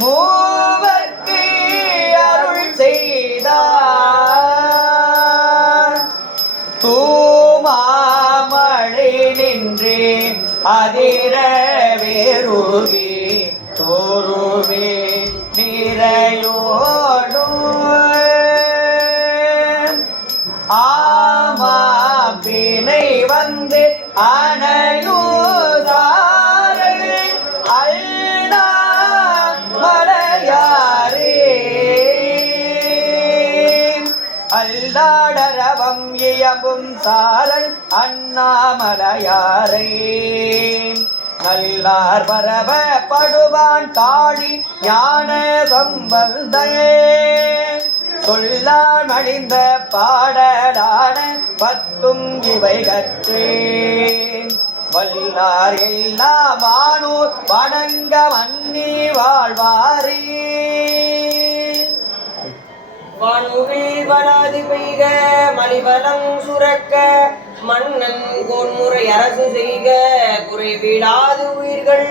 மூவர்க்கு அருள் செய்தார் தூமாமழை நின்றே அதிர வேறுகி தோறுமே நிறையோடும் ஆமா பிணை வந்து அணையூதாரை அண்ணா மலையாரே அல்லாடரவம் இயம்பும் சாரல் அண்ணாமலையாரே நல்லார் பரவ படுவான் தாழி ஞான சம்பந்தே சொல்லால் மடிந்த பாடலான பத்தும் இவை கற்றேன் வல்லார் எல்லாம் வானூர் வணங்க மன்னி வாழ்வாரே வானுவில் வராது பெய்க மலிவலம் சுரக்க மன்னன் கோன்முறை அரசு செய்க குறைவிடாது உயிர்கள்